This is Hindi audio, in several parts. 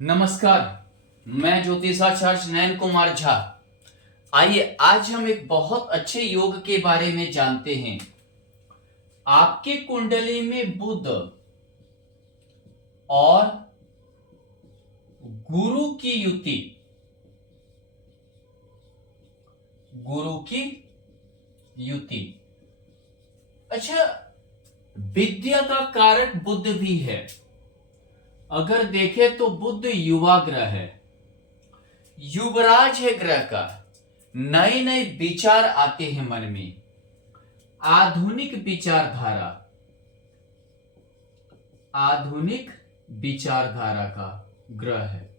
नमस्कार। मैं ज्योतिषाचार्य नयन कुमार झा। आइए आज हम एक बहुत अच्छे योग के बारे में जानते हैं। आपके कुंडली में बुध और गुरु की युति, गुरु की युति। अच्छा, विद्या का कारक बुध भी है। अगर देखें तो बुध युवा ग्रह है, युवराज है ग्रह का। नए नए विचार आते हैं मन में, आधुनिक विचारधारा, आधुनिक विचारधारा का ग्रह है।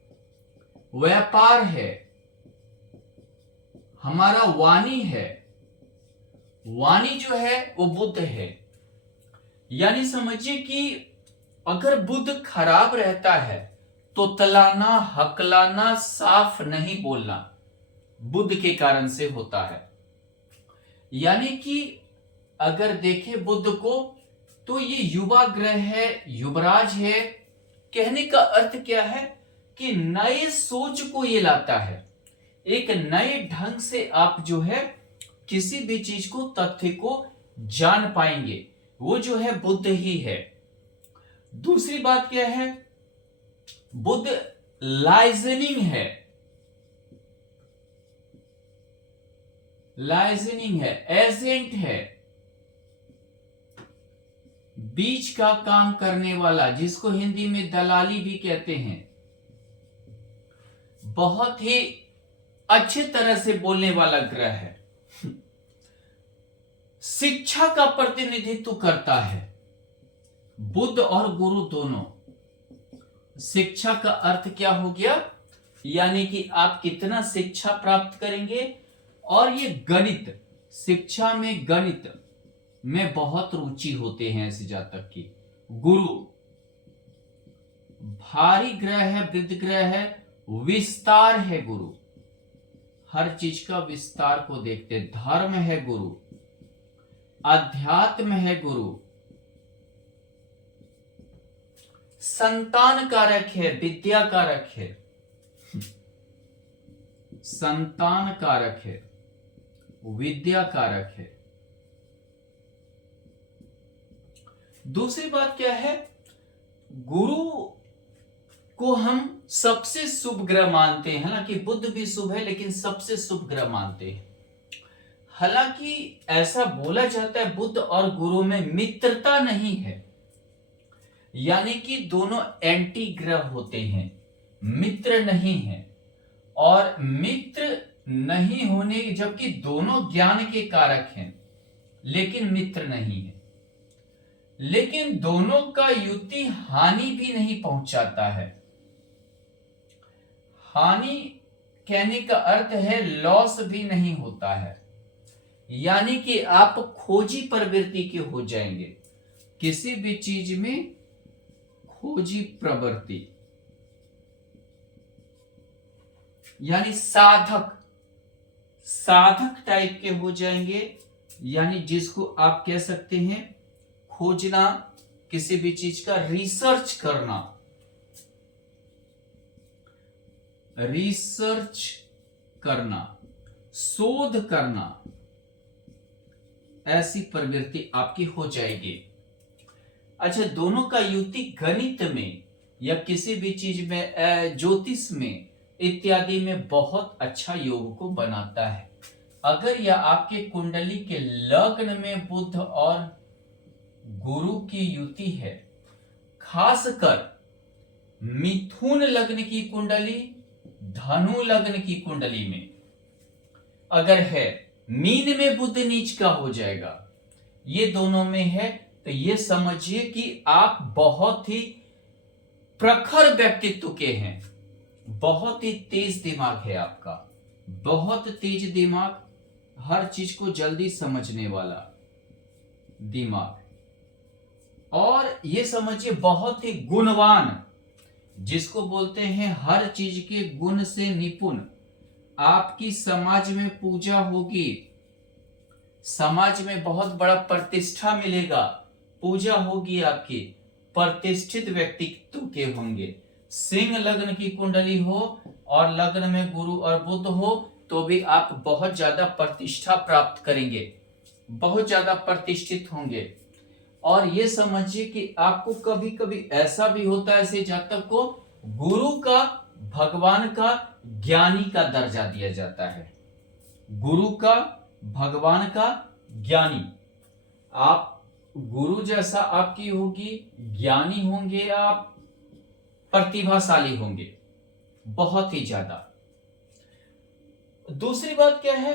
व्यापार है, हमारा वाणी है, वाणी जो है वो बुध है। यानी समझिए कि अगर बुध खराब रहता है तो तलाना, हकलाना, साफ नहीं बोलना बुध के कारण से होता है। यानी कि अगर देखें बुध को तो ये युवा ग्रह है, युवराज है। कहने का अर्थ क्या है कि नए सोच को ये लाता है। एक नए ढंग से आप जो है किसी भी चीज को, तथ्य को जान पाएंगे, वो जो है बुध ही है। दूसरी बात क्या है, बुध लाइजनिंग है, लाइजनिंग है, एजेंट है, बीच का काम करने वाला, जिसको हिंदी में दलाली भी कहते हैं। बहुत ही अच्छे तरह से बोलने वाला ग्रह है। शिक्षा का प्रतिनिधित्व करता है बुध और गुरु दोनों। शिक्षा का अर्थ क्या हो गया, यानी कि आप कितना शिक्षा प्राप्त करेंगे। और ये गणित, शिक्षा में गणित में बहुत रुचि होते हैं ऐसे जातक की। गुरु भारी ग्रह है, वृद्ध ग्रह है, विस्तार है गुरु, हर चीज का विस्तार को देखते। धर्म है गुरु, अध्यात्म है गुरु, संतान कारक है, विद्या कारक है, संतान कारक है, विद्या कारक है। दूसरी बात क्या है, गुरु को हम सबसे शुभ ग्रह मानते हैं। हालांकि बुध भी शुभ है, लेकिन सबसे शुभ ग्रह मानते हैं। हालांकि ऐसा बोला जाता है बुध और गुरु में मित्रता नहीं है, यानी कि दोनों एंटी ग्रह होते हैं, मित्र नहीं है। और मित्र नहीं होने, जबकि दोनों ज्ञान के कारक हैं, लेकिन मित्र नहीं है। लेकिन दोनों का युति हानि भी नहीं पहुंचाता है। हानि कहने का अर्थ है लॉस भी नहीं होता है, यानी कि आप खोजी प्रवृत्ति के हो जाएंगे। किसी भी चीज में खोजी प्रवृत्ति, यानी साधक, साधक टाइप के हो जाएंगे। यानी जिसको आप कह सकते हैं खोजना, किसी भी चीज का रिसर्च करना, रिसर्च करना, शोध करना, ऐसी प्रवृत्ति आपकी हो जाएगी। अच्छा, दोनों का युति गणित में या किसी भी चीज में, ज्योतिष में इत्यादि में बहुत अच्छा योग को बनाता है। अगर यह आपके कुंडली के लग्न में बुध और गुरु की युति है, खासकर मिथुन लग्न की कुंडली, धनु लग्न की कुंडली में अगर है, मीन में बुध नीच का हो जाएगा, ये दोनों में है, तो ये समझिए कि आप बहुत ही प्रखर व्यक्तित्व के हैं। बहुत ही तेज दिमाग है आपका, बहुत तेज दिमाग, हर चीज को जल्दी समझने वाला दिमाग। और ये समझिए बहुत ही गुणवान, जिसको बोलते हैं हर चीज के गुण से निपुण। आपकी समाज में पूजा होगी, समाज में बहुत बड़ा प्रतिष्ठा मिलेगा, पूजा होगी आपकी, प्रतिष्ठित व्यक्तित्व के होंगे, सिंह लग्न की कुंडली हो और लग्न में गुरु और बुध हो तो भी आप बहुत ज्यादा प्रतिष्ठा प्राप्त करेंगे, बहुत ज्यादा प्रतिष्ठित होंगे। और ये समझिए कि आपको कभी कभी ऐसा भी होता है ऐसे जातक को गुरु का, भगवान का, ज्ञानी का दर्जा दिया जाता है। गुरु का, भगवान का, ज्ञानी। आप गुरु जैसा आपकी होगी, ज्ञानी होंगे आप, प्रतिभाशाली होंगे बहुत ही ज्यादा। दूसरी बात क्या है,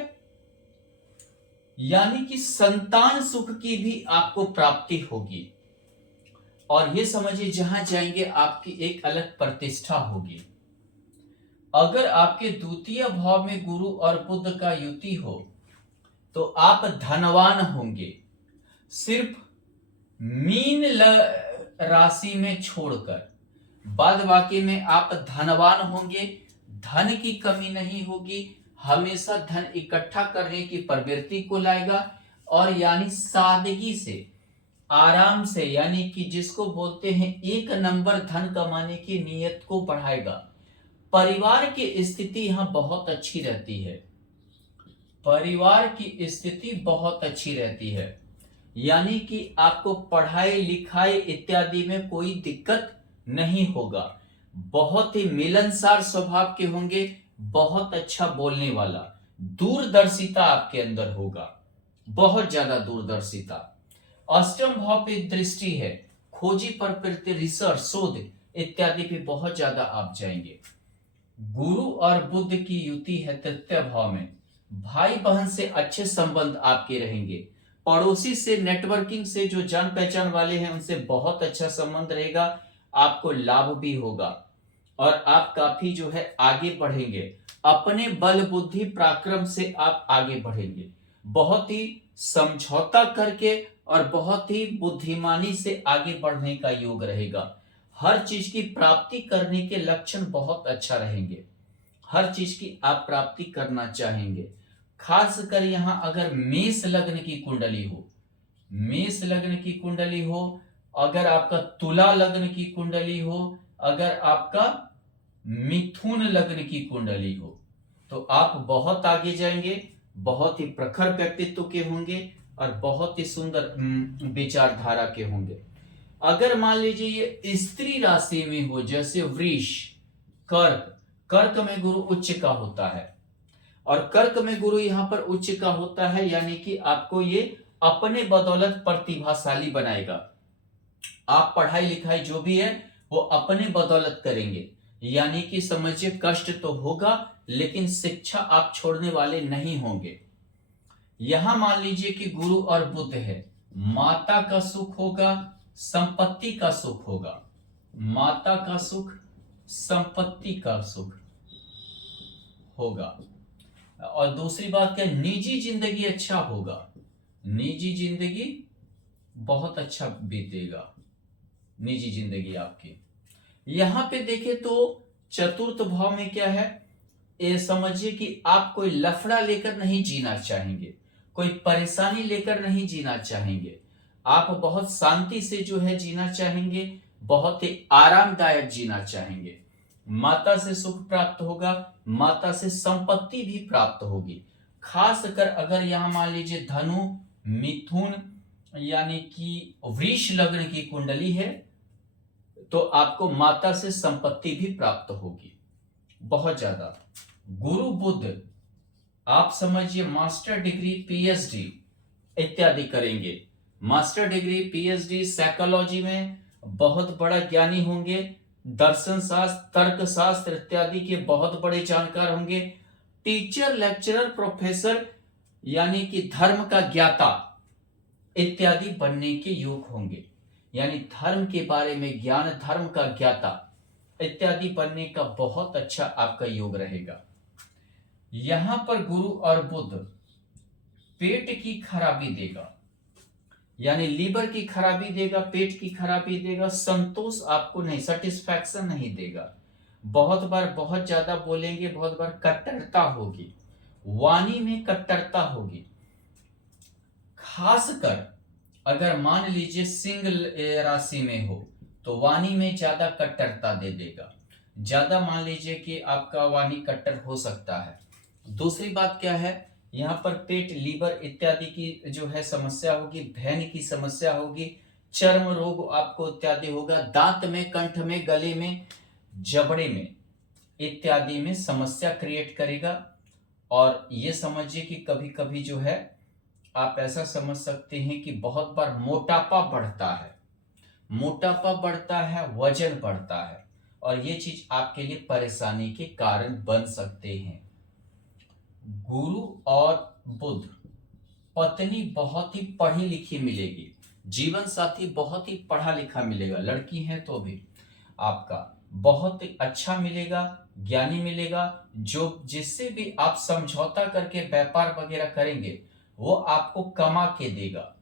यानी कि संतान सुख की भी आपको प्राप्ति होगी। और ये समझिए जहां जाएंगे आपकी एक अलग प्रतिष्ठा होगी। अगर आपके द्वितीय भाव में गुरु और बुध का युति हो तो आप धनवान होंगे। सिर्फ मीन राशि में छोड़कर बाद बाकी में आप धनवान होंगे, धन की कमी नहीं होगी, हमेशा धन इकट्ठा करने की प्रवृत्ति को लाएगा। और यानी सादगी से, आराम से, यानी कि जिसको बोलते हैं एक नंबर धन कमाने की नीयत को बढ़ाएगा। परिवार की स्थिति यहां बहुत अच्छी रहती है, परिवार की स्थिति बहुत अच्छी रहती है। यानी कि आपको पढ़ाई लिखाई इत्यादि में कोई दिक्कत नहीं होगा। बहुत ही मिलनसार स्वभाव के होंगे, बहुत अच्छा बोलने वाला, दूरदर्शिता आपके अंदर होगा, बहुत ज्यादा दूरदर्शिता। अष्टम भाव पे दृष्टि है, खोजी प्रवृत्ति, रिसर्च, शोध इत्यादि पे बहुत ज्यादा आप जाएंगे। गुरु और बुध की युति है तृतीय भाव में, भाई बहन से अच्छे संबंध आपके रहेंगे। पड़ोसी से, नेटवर्किंग से, जो जान पहचान वाले हैं उनसे बहुत अच्छा संबंध रहेगा, आपको लाभ भी होगा और आप काफी जो है आगे बढ़ेंगे। अपने बल बुद्धि पराक्रम से आप आगे बढ़ेंगे, बहुत ही समझौता करके और बहुत ही बुद्धिमानी से आगे बढ़ने का योग रहेगा। हर चीज की प्राप्ति करने के लक्षण बहुत अच्छा रहेंगे, हर चीज की आप प्राप्ति करना चाहेंगे। खासकर यहां अगर मेष लग्न की कुंडली हो, मेष लग्न की कुंडली हो, अगर आपका तुला लग्न की कुंडली हो, अगर आपका मिथुन लग्न की कुंडली हो तो आप बहुत आगे जाएंगे, बहुत ही प्रखर व्यक्तित्व के होंगे और बहुत ही सुंदर विचारधारा के होंगे। अगर मान लीजिए ये स्त्री राशि में हो, जैसे वृष, कर्क, कर्क में गुरु उच्च का होता है और कर्क में गुरु यहां पर उच्च का होता है, यानी कि आपको ये अपने बदौलत प्रतिभाशाली बनाएगा। आप पढ़ाई लिखाई जो भी है वो अपने बदौलत करेंगे, यानी कि समझिए कष्ट तो होगा लेकिन शिक्षा आप छोड़ने वाले नहीं होंगे। यहां मान लीजिए कि गुरु और बुध है, माता का सुख होगा, संपत्ति का सुख होगा, माता का सुख, संपत्ति का सुख होगा। और दूसरी बात क्या, निजी जिंदगी अच्छा होगा, निजी जिंदगी बहुत अच्छा बीतेगा, निजी जिंदगी आपकी। यहां पे देखें तो चतुर्थ भाव में क्या है, ये समझिए कि आप कोई लफड़ा लेकर नहीं जीना चाहेंगे, कोई परेशानी लेकर नहीं जीना चाहेंगे, आप बहुत शांति से जो है जीना चाहेंगे, बहुत ही आरामदायक जीना चाहेंगे। माता से सुख प्राप्त होगा, माता से संपत्ति भी प्राप्त होगी। खासकर अगर यहां मान लीजिए धनु, मिथुन यानी कि वृष लग्न की कुंडली है तो आपको माता से संपत्ति भी प्राप्त होगी बहुत ज्यादा। गुरु बुध आप समझिए मास्टर डिग्री, पीएचडी इत्यादि करेंगे, मास्टर डिग्री, पीएचडी, साइकोलॉजी में बहुत बड़ा ज्ञानी होंगे, दर्शन शास्त्र, तर्क शास्त्र इत्यादि के बहुत बड़े जानकार होंगे। टीचर, लेक्चरर, प्रोफेसर यानी कि धर्म का ज्ञाता इत्यादि बनने के योग होंगे, यानी धर्म के बारे में ज्ञान, धर्म का ज्ञाता इत्यादि बनने का बहुत अच्छा आपका योग रहेगा। यहां पर गुरु और बुध पेट की खराबी देगा, यानी लीवर की खराबी देगा, पेट की खराबी देगा, संतोष आपको नहीं, सेटिस्फैक्शन नहीं देगा। बहुत बार बहुत ज्यादा बोलेंगे, बहुत बार कट्टरता होगी, वाणी में कट्टरता होगी। खासकर अगर मान लीजिए सिंह राशि में हो तो वाणी में ज्यादा कट्टरता दे देगा। ज्यादा मान लीजिए कि आपका वाणी कट्टर हो सकता है। दूसरी बात क्या है, यहाँ पर पेट, लीवर इत्यादि की जो है समस्या होगी, भेन की समस्या होगी, चर्म रोग आपको इत्यादि होगा, दांत में, कंठ में, गले में, जबड़े में इत्यादि में समस्या क्रिएट करेगा। और ये समझिए कि कभी कभी जो है आप ऐसा समझ सकते हैं कि बहुत बार मोटापा बढ़ता है, मोटापा बढ़ता है, वजन बढ़ता है, और ये चीज आपके लिए परेशानी के कारण बन सकते हैं। गुरु और बुध, पत्नी बहुत ही पढ़ी लिखी मिलेगी, जीवन साथी बहुत ही पढ़ा लिखा मिलेगा, लड़की है तो भी आपका बहुत ही अच्छा मिलेगा, ज्ञानी मिलेगा, जो जिससे भी आप समझौता करके व्यापार वगैरह करेंगे वो आपको कमा के देगा।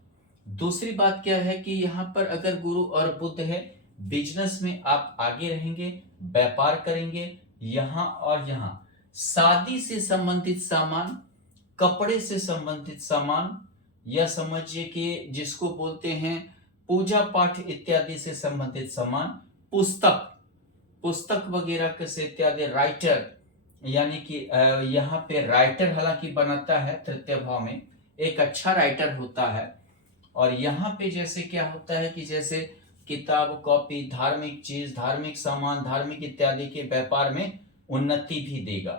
दूसरी बात क्या है कि यहाँ पर अगर गुरु और बुध है, बिजनेस में आप आगे रहेंगे, व्यापार करेंगे, यहाँ और यहाँ शादी से संबंधित सामान, कपड़े से संबंधित सामान, या समझिए कि जिसको बोलते हैं पूजा पाठ इत्यादि से संबंधित सामान, पुस्तक पुस्तक वगैरह के से इत्यादि, राइटर, यानी कि यहाँ पे राइटर हालांकि बनाता है तृतीय भाव में, एक अच्छा राइटर होता है। और यहाँ पे जैसे क्या होता है कि जैसे किताब, कॉपी, धार्मिक चीज, धार्मिक सामान, धार्मिक इत्यादि के व्यापार में उन्नति भी देगा।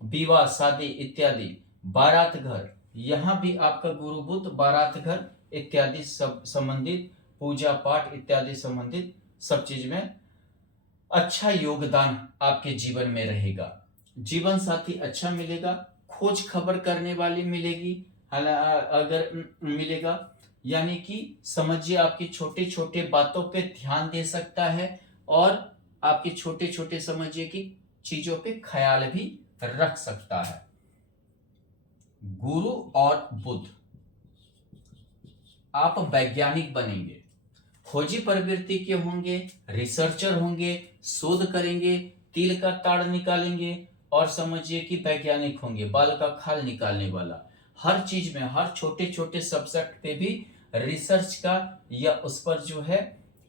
विवाह, शादी इत्यादि, बारात घर, यहाँ भी आपका गुरु बुध बारात घर इत्यादि सब संबंधित, पूजा पाठ इत्यादि संबंधित सब चीज में अच्छा योगदान आपके जीवन में रहेगा। जीवन साथी अच्छा मिलेगा, खोज खबर करने वाली मिलेगी, अगर मिलेगा, यानी कि समझिए आपकी छोटे छोटे बातों पे ध्यान दे सकता है, और आपके छोटे छोटे समझिए कि चीजों पे ख्याल भी रख सकता है। गुरु और बुध, आप वैज्ञानिक बनेंगे, खोजी प्रवृत्ति के होंगे, रिसर्चर होंगे, शोध करेंगे, तिल का ताड़ निकालेंगे, और समझिए कि वैज्ञानिक होंगे, बाल का खाल निकालने वाला, हर चीज में, हर छोटे छोटे सब्जेक्ट पे भी रिसर्च का या उस पर जो है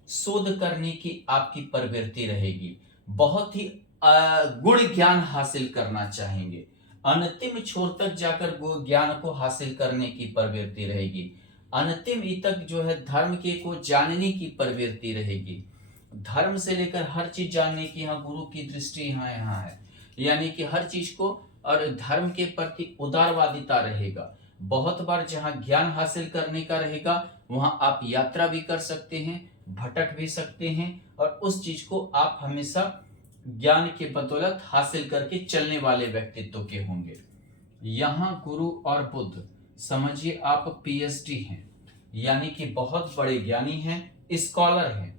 शोध करने की आपकी प्रवृत्ति रहेगी। बहुत ही गुण ज्ञान हासिल करना चाहेंगे, अंतिम छोर तक जाकर ज्ञान को हासिल करने की प्रवृत्ति रहेगी, अंतिम तक जो है धर्म के को जानने की प्रवृत्ति रहेगी, धर्म से लेकर हर चीज जानने की यहाँ गुरु की दृष्टि यहाँ है, यानी कि हर चीज को, और धर्म के प्रति उदारवादिता रहेगा। बहुत बार जहाँ ज्ञान हासिल करने का रहेगा वहां आप यात्रा भी कर सकते हैं, भटक भी सकते हैं, और उस चीज को आप हमेशा ज्ञान के बदौलत हासिल करके चलने वाले व्यक्तित्व के होंगे। यहाँ गुरु और बुध, समझिए आप पीएचडी हैं, यानी कि बहुत बड़े ज्ञानी हैं, स्कॉलर हैं,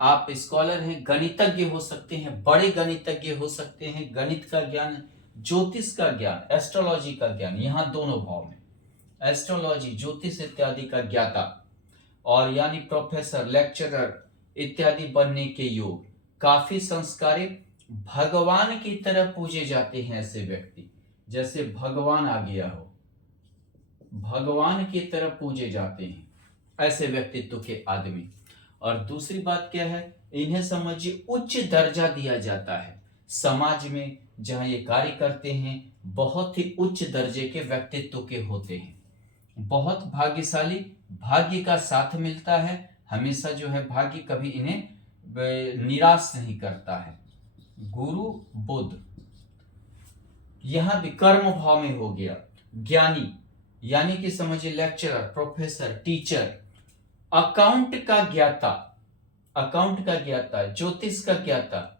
आप स्कॉलर हैं, गणितज्ञ हो सकते हैं, बड़े गणितज्ञ हो सकते हैं, गणित का ज्ञान, ज्योतिष का ज्ञान, एस्ट्रोलॉजी का ज्ञान, यहाँ दोनों भाव में एस्ट्रोलॉजी, ज्योतिष इत्यादि का ज्ञाता, और यानी प्रोफेसर, लेक्चरर इत्यादि बनने के योग, काफी संस्कारी, भगवान की तरह पूजे जाते हैं ऐसे व्यक्ति, जैसे भगवान आ गया हो, भगवान की तरह पूजे जाते हैं ऐसे व्यक्तित्व के आदमी। और दूसरी बात क्या है, इन्हें समझिए उच्च दर्जा दिया जाता है समाज में, जहां ये कार्य करते हैं बहुत ही उच्च दर्जे के व्यक्तित्व के होते हैं, बहुत भाग्यशाली, भाग्य का साथ मिलता है, हमेशा जो है भाग्य कभी इन्हें निराश नहीं करता है। गुरु बुध यहां भी कर्म भाव में हो गया, ज्ञानी, यानी कि समझिए लेक्चरर, प्रोफेसर, टीचर, अकाउंट का ज्ञाता, अकाउंट का ज्ञाता, ज्योतिष का ज्ञाता,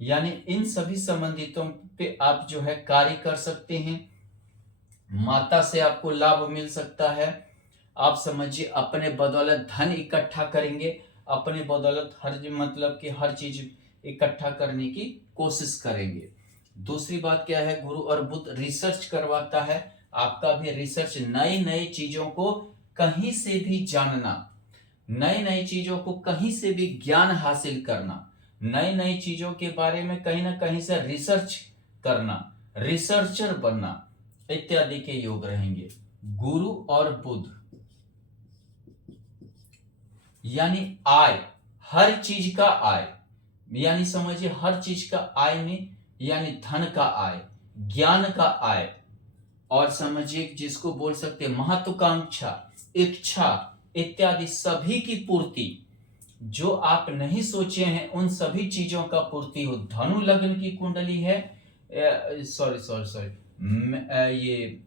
यानी इन सभी संबंधितों पे आप जो है कार्य कर सकते हैं। माता से आपको लाभ मिल सकता है, आप समझिए अपने बदौलत धन इकट्ठा करेंगे, अपने बदौलत हर मतलब कि हर चीज इकट्ठा करने की कोशिश करेंगे। दूसरी बात क्या है, गुरु और बुध रिसर्च करवाता है, आपका भी रिसर्च, नई नई चीजों को कहीं से भी जानना, नई नई चीजों को कहीं से भी ज्ञान हासिल करना, नई नई चीजों के बारे में कहीं ना कहीं से रिसर्च करना, रिसर्चर बनना इत्यादि के योग रहेंगे। गुरु और बुध यानी आय, हर चीज का आय, यानी समझिए हर चीज का आय में, यानी धन का आय, ज्ञान का आय, और समझिए जिसको बोल सकते हैं महत्वाकांक्षा, इच्छा इत्यादि सभी की पूर्ति, जो आप नहीं सोचे हैं उन सभी चीजों का पूर्ति हो। धनु लग्न की कुंडली है, सॉरी सॉरी सॉरी, ये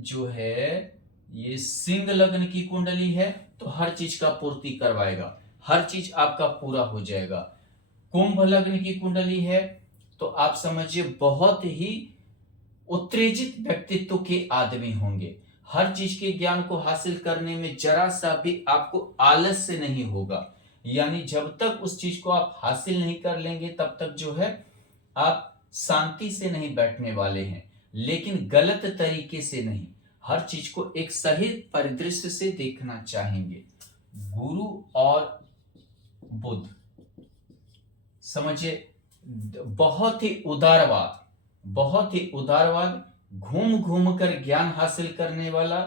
जो है ये सिंह लग्न की कुंडली है, तो हर चीज का पूर्ति करवाएगा, हर चीज आपका पूरा हो जाएगा। कुंभ लग्न की कुंडली है तो आप समझिए बहुत ही उत्तेजित व्यक्तित्व के आदमी होंगे, हर चीज के ज्ञान को हासिल करने में जरा सा भी आपको आलस से नहीं होगा, यानी जब तक उस चीज को आप हासिल नहीं कर लेंगे तब तक जो है आप शांति से नहीं बैठने वाले हैं, लेकिन गलत तरीके से नहीं, हर चीज को एक सही परिदृश्य से देखना चाहेंगे। गुरु और बुध समझिए बहुत ही उदारवाद, बहुत ही उदारवाद, घूम घूम कर ज्ञान हासिल करने वाला,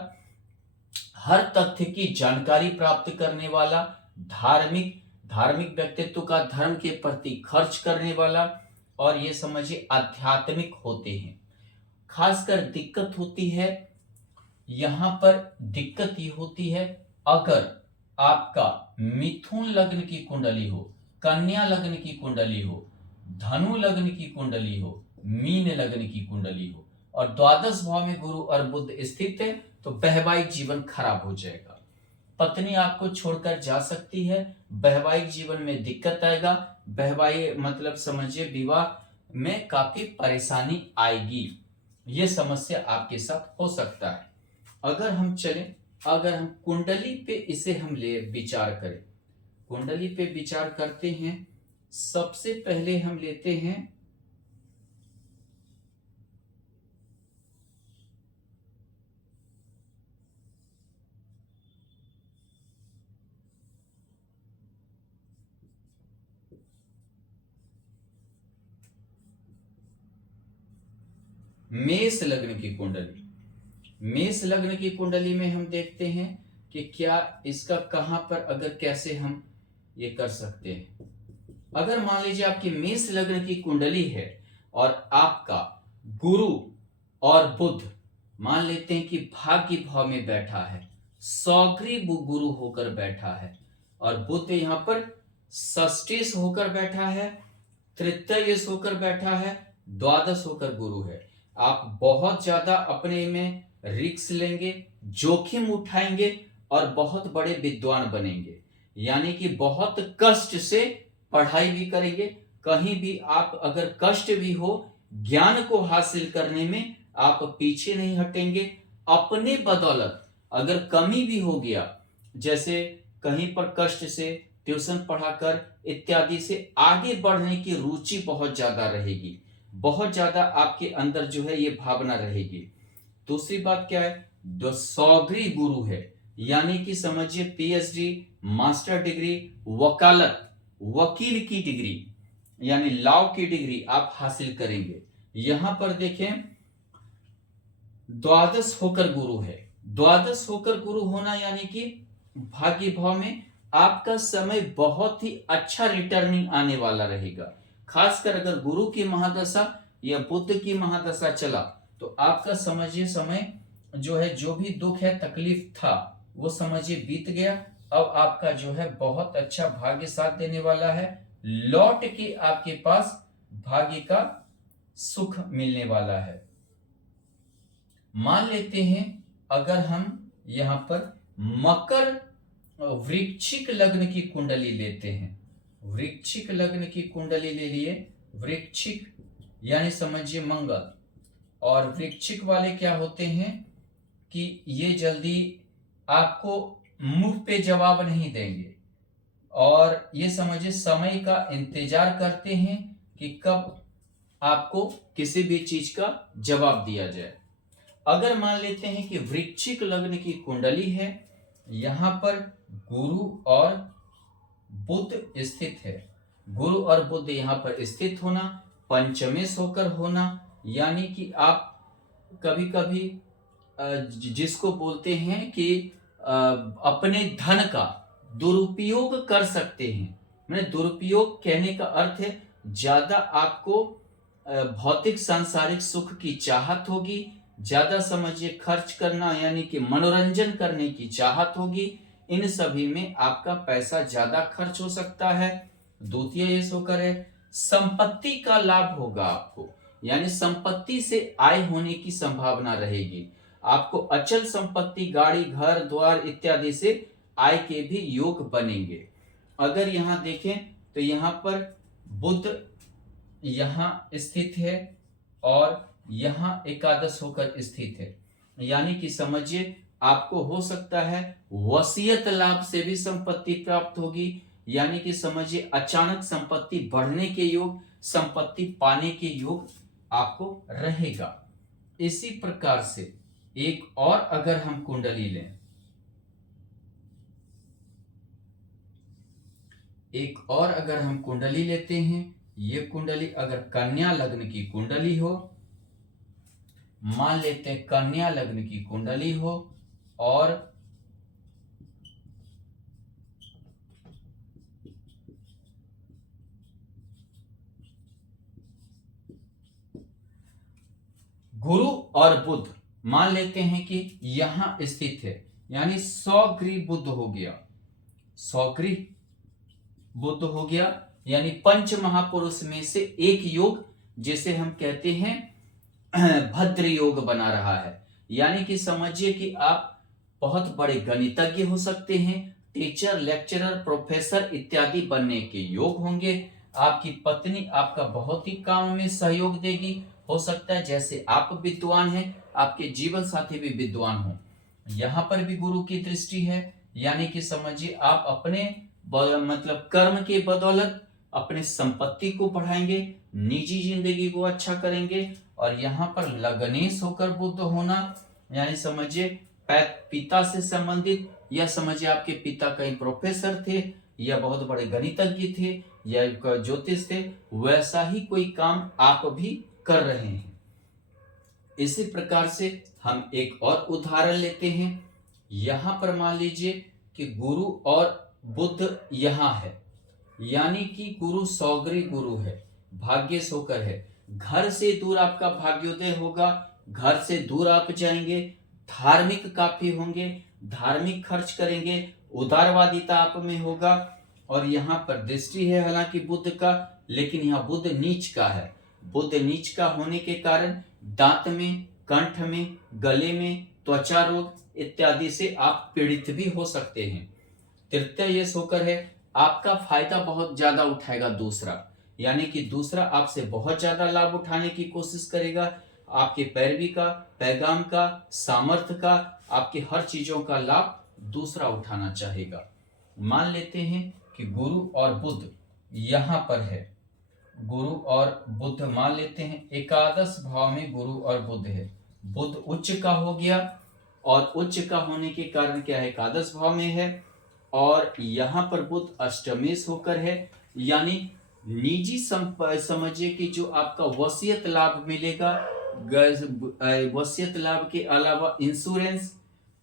हर तथ्य की जानकारी प्राप्त करने वाला, धार्मिक धार्मिक व्यक्तित्व का धर्म के प्रति खर्च करने वाला, और ये समझिए आध्यात्मिक होते हैं। खासकर दिक्कत होती है यहां पर, दिक्कत ये होती है अगर आपका मिथुन लग्न की कुंडली हो, कन्या लग्न की कुंडली हो, धनु लग्न की कुंडली हो, मीन लग्न की कुंडली हो और द्वादश भाव में गुरु और बुध स्थित है, तो वैवाहिक जीवन खराब हो जाएगा। पत्नी आपको छोड़कर जा सकती है, वैवाहिक जीवन में दिक्कत आएगा, वैवाहिक मतलब समझिए विवाह में काफी परेशानी आएगी, ये समस्या आपके साथ हो सकता है। अगर हम चलें, अगर हम कुंडली पे इसे हम ले विचार करें, कुंडली पे विचार करते हैं, सबसे पहले हम लेते हैं मेष लग्न की कुंडली। मेष लग्न की कुंडली में हम देखते हैं कि क्या इसका कहां पर, अगर कैसे हम ये कर सकते हैं। अगर मान लीजिए आपकी मेष लग्न की कुंडली है और आपका गुरु और बुध मान लेते हैं कि भाग्य भाव में बैठा है, सौग्री गुरु होकर बैठा है, और बुध यहां पर षष्ठेश होकर बैठा है, तृतीयेश होकर बैठा है, द्वादश होकर गुरु है। आप बहुत ज्यादा अपने में रिस्क लेंगे, जोखिम उठाएंगे और बहुत बड़े विद्वान बनेंगे, यानी कि बहुत कष्ट से पढ़ाई भी करेंगे। कहीं भी आप अगर कष्ट भी हो, ज्ञान को हासिल करने में आप पीछे नहीं हटेंगे। अपने बदौलत अगर कमी भी हो गया, जैसे कहीं पर कष्ट से ट्यूशन पढ़ाकर इत्यादि से आगे बढ़ने की रुचि बहुत ज्यादा रहेगी, बहुत ज्यादा आपके अंदर जो है ये भावना रहेगी। दूसरी बात क्या है, जो सौगरी गुरु है, यानी कि समझिए पीएचडी, मास्टर डिग्री, वकालत, वकील की डिग्री यानी लॉ की डिग्री आप हासिल करेंगे। यहां पर देखें द्वादश होकर गुरु है, द्वादश होकर गुरु होना यानी कि भाग्य भाव में आपका समय बहुत ही अच्छा रिटर्निंग आने वाला रहेगा। खासकर अगर गुरु की महादशा या बुध की महादशा चला तो आपका समझिए समय जो है, जो भी दुख है तकलीफ था वो समझिए बीत गया। अब आपका जो है बहुत अच्छा भाग्य साथ देने वाला है, लौट के आपके पास भाग्य का सुख मिलने वाला है। मान लेते हैं अगर हम यहां पर मकर वृश्चिक लग्न की कुंडली लेते हैं, वृश्चिक लग्न की कुंडली ले लिए, वृश्चिक यानी समझिए मंगल, और वृश्चिक वाले क्या होते हैं कि ये जल्दी आपको मुंह पे जवाब नहीं देंगे, और ये समझिए समय का इंतजार करते हैं कि कब आपको किसी भी चीज का जवाब दिया जाए। अगर मान लेते हैं कि वृश्चिक लग्न की कुंडली है, यहां पर गुरु और बुध स्थित है, गुरु और बुध यहां पर स्थित होना, पंचमेश होकर होना, यानी कि आप कभी कभी जिसको बोलते हैं कि अपने धन का दुरुपयोग कर सकते हैं, मैंने दुरुपयोग कहने का अर्थ है ज्यादा आपको भौतिक सांसारिक सुख की चाहत होगी, ज्यादा समझिए खर्च करना यानी कि मनोरंजन करने की चाहत होगी, इन सभी में आपका पैसा ज्यादा खर्च हो सकता है। द्वितीय ये होकर है संपत्ति का लाभ होगा आपको, यानी संपत्ति से आय होने की संभावना रहेगी। आपको अचल संपत्ति, गाड़ी, घर द्वार इत्यादि से आय के भी योग बनेंगे। अगर यहां देखें तो यहां पर बुध यहां स्थित है और यहां एकादश होकर स्थित है, यानी कि समझिए आपको हो सकता है वसीयत लाभ से भी संपत्ति प्राप्त होगी, यानी कि समझिए अचानक संपत्ति बढ़ने के योग, संपत्ति पाने के योग आपको रहेगा। इसी प्रकार से एक और अगर हम कुंडली लें, एक और अगर हम कुंडली लेते हैं, ये कुंडली अगर कन्या लग्न की कुंडली हो, मान लेते हैं कन्या लग्न की कुंडली हो और गुरु और बुध मान लेते हैं कि यहां स्थित है, यानी 100 बुध हो गया, 100 बुध हो गया, यानी पंच महापुरुष में से एक योग जिसे हम कहते हैं भद्र योग बना रहा है। यानी कि समझिए कि आप बहुत बड़े गणितज्ञ हो सकते हैं, टीचर, लेक्चरर, प्रोफेसर इत्यादि बनने के योग होंगे। आपकी पत्नी आपका बहुत ही काम में सहयोग देगी। हो सकता है जैसे आप विद्वान हैं, आपके जीवन साथी भी विद्वान हो। यहाँ पर भी गुरु की दृष्टि है, यानी कि समझिए आप अपने मतलब कर्म के बदौलत अपने संपत्ति को बढ़ाएंगे, निजी जिंदगी को अच्छा करेंगे। और यहाँ पर लग्नेश होकर बुध होना, यानी समझिए पिता से संबंधित, या समझिए आपके पिता कहीं प्रोफेसर थे या बहुत बड़े गणितज्ञ थे या ज्योतिष थे, वैसा ही कोई काम आप भी कर रहे हैं। इसी प्रकार से हम एक और उदाहरण लेते हैं। यहां पर मान लीजिए कि गुरु और बुध यहां है, यानी कि गुरु सौगरी गुरु है, भाग्यश होकर है। घर से दूर आपका भाग्योदय होगा, घर से दूर आप जाएंगे, धार्मिक काफी होंगे, धार्मिक खर्च करेंगे, उदारवादिता आप में होगा। और यहाँ पर दृष्टि है हालांकि बुध का, लेकिन यहाँ बुध नीच का है। बुध नीच का होने के कारण दांत में, कंठ में, गले में त्वचा रोग इत्यादि से आप पीड़ित भी हो सकते हैं। तृतीय ये होकर है आपका फायदा बहुत ज्यादा उठाएगा दूसरा, यानी कि दूसरा आपसे बहुत ज्यादा लाभ उठाने की कोशिश करेगा। आपके पैरवी का, पैगाम का, सामर्थ्य का, आपकी हर चीजों का लाभ दूसरा उठाना चाहेगा। मान लेते हैं कि गुरु और बुध यहां पर है, गुरु और बुध मान लेते हैं एकादश भाव में गुरु और बुध है। बुध उच्च का हो गया और उच्च का होने के कारण क्या है, एकादश भाव में है। और यहाँ पर बुध अष्टमेश होकर है, यानी निजी समझिए कि जो आपका वसीयत लाभ मिलेगा, वसीयत लाभ के अलावा इंश्योरेंस,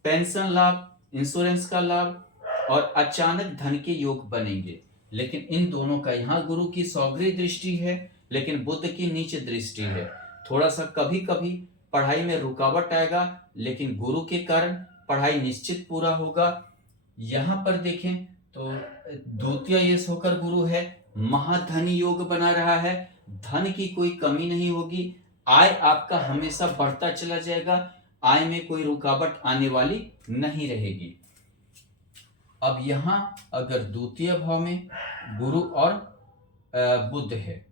पेंशन लाभ, इंश्योरेंस का लाभ और अचानक धन के योग बनेंगे। लेकिन इन दोनों का यहाँ गुरु की सौगरी दृष्टि है, लेकिन बुध की नीच दृष्टि है। थोड़ा सा कभी कभी पढ़ाई में रुकावट आएगा, लेकिन गुरु के कारण पढ़ाई निश्चित पूरा होगा। यहाँ पर देखें तो द्वितीय ये होकर गुरु है, महाधनी योग बना रहा है, धन की कोई कमी नहीं होगी, आय आपका हमेशा बढ़ता चला जाएगा, आय में कोई रुकावट आने वाली नहीं रहेगी। अब यहां अगर द्वितीय भाव में गुरु और बुध है,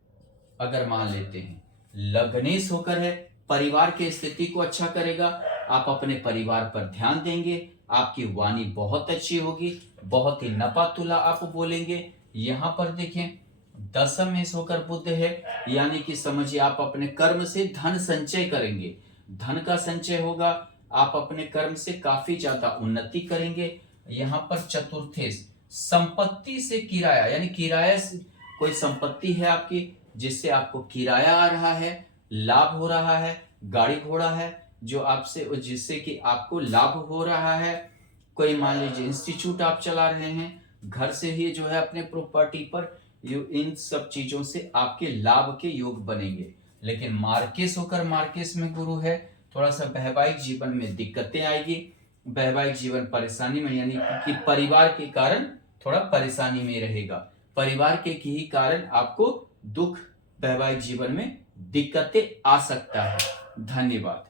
अगर मान लेते हैं लग्नेश होकर है, परिवार की स्थिति को अच्छा करेगा, आप अपने परिवार पर ध्यान देंगे, आपकी वाणी बहुत अच्छी होगी, बहुत ही नपा तुला आप बोलेंगे। यहाँ पर देखें दशम में होकर बुध है, यानी कि समझिए आप अपने कर्म से धन संचय करेंगे, धन का संचय होगा, आप अपने कर्म से काफी ज्यादा उन्नति करेंगे। यहाँ पर चतुर्थेश संपत्ति से किराया, यानी किराया से कोई संपत्ति है आपकी जिससे आपको किराया आ रहा है, लाभ हो रहा है, गाड़ी घोड़ा है जो आपसे, जिससे कि आपको लाभ हो रहा है। कोई मान लीजिए इंस्टीट्यूट आप चला रहे हैं, घर से ही जो है अपने प्रॉपर्टी पर इन सब चीजों से आपके लाभ के योग बनेंगे। लेकिन मार्केस होकर मार्केस में गुरु है, थोड़ा सा वैवाहिक जीवन में दिक्कतें आएगी, वैवाहिक जीवन परेशानी में, यानी कि परिवार के कारण थोड़ा परेशानी में रहेगा, परिवार के ही कारण आपको दुख, वैवाहिक जीवन में दिक्कतें आ सकता है। धन्यवाद।